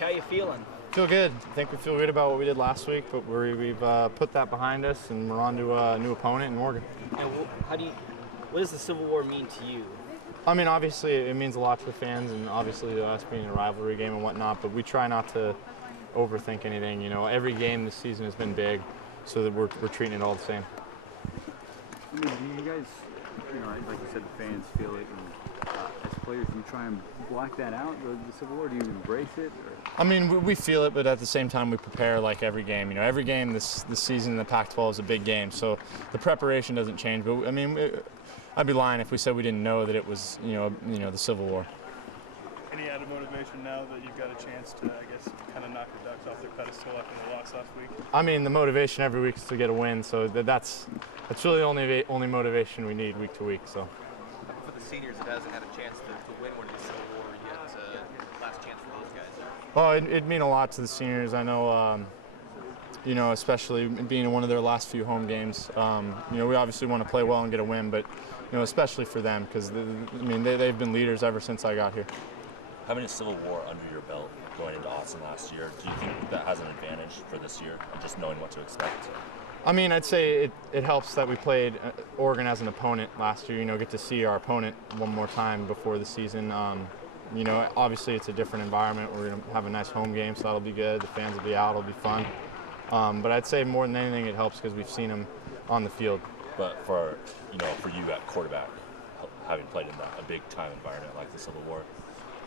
How you feeling? Feel good. I think we feel good about what we did last week, but we've put that behind us, and we're on to a new opponent in Morgan. And what does the Civil War mean to you? I mean, obviously it means a lot to the fans, and obviously to us being a rivalry game and whatnot, but we try not to overthink anything. You know, every game this season has been big, so that we're treating it all the same. I mean, do you guys, like you said, the fans feel it, and as players, do you try and block that out, the Civil War? Do you embrace it? Or? I mean, we feel it, but at the same time, we prepare like every game. You know, every game this season in the Pac-12 is a big game, so the preparation doesn't change. But I mean, I'd be lying if we said we didn't know that it was, the Civil War. Any added motivation now that you've got a chance to, I guess, kind of knock the Ducks off their pedestal after the loss last week? I mean, the motivation every week is to get a win, so that's really the only motivation we need week to week. So. For the seniors that hasn't had a chance to win one of the Civil War yet, last chance for those guys. Well, it'd mean a lot to the seniors. I know, especially being in one of their last few home games. We obviously want to play well and get a win, but especially for them, because they've been leaders ever since I got here. Having a Civil War under your belt going into Austin last year, do you think that has an advantage for this year, and just knowing what to expect? I mean, I'd say it helps that we played Oregon as an opponent last year. Get to see our opponent one more time before the season. Obviously it's a different environment. We're going to have a nice home game, so that'll be good. The fans will be out. It'll be fun. But I'd say more than anything, it helps because we've seen them on the field. But for you at quarterback, having played in a big-time environment like the Civil War,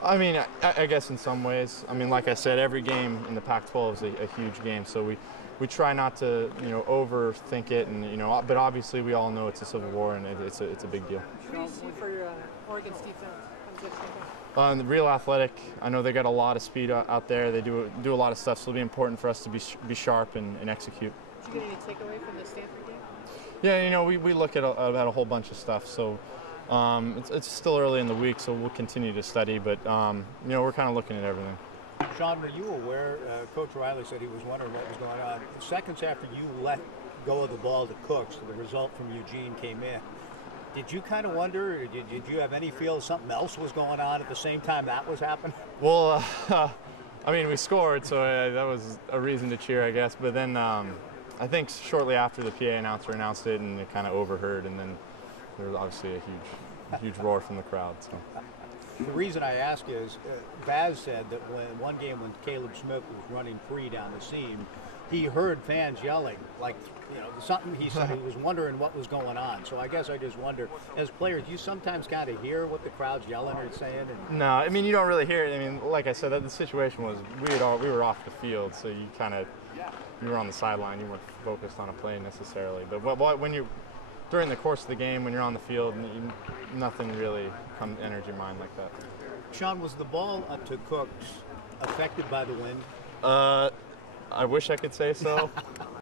I mean, I guess in some ways. I mean, like I said, every game in the Pac-12 is a huge game, so we try not to overthink it, and but obviously we all know it's a Civil War and it's a big deal. What do you see for Oregon's defense? Real athletic. I know they got a lot of speed out there. They do a lot of stuff, so it'll be important for us to be sharp and execute. Did you get any takeaway from the Stanford game? Yeah, we look at a whole bunch of stuff. So it's still early in the week, so we'll continue to study. But we're kind of looking at everything. Sean, were you aware? Coach Riley said he was wondering what was going on. Seconds after you let go of the ball to Cooks, the result from Eugene came in. Did you kind of wonder? Did you have any feel something else was going on at the same time that was happening? Well, I mean, we scored, so that was a reason to cheer, I guess. But then I think shortly after the PA announcer announced it, and it kind of overheard, and then there was obviously a huge roar from the crowd. So. The reason I ask is, Vaz said that one game when Caleb Smith was running free down the seam, he heard fans yelling, like, something. He said he was wondering what was going on. So I guess I just wonder, as players, do you sometimes kind of hear what the crowd's yelling or saying? No, I mean, you don't really hear it. I mean, like I said, the situation was we were off the field, so you were on the sideline. You weren't focused on a play necessarily. But when you during the course of the game, when you're on the field, nothing really comes enters your mind like that. Sean, was the ball up to Cooks affected by the wind? I wish I could say so.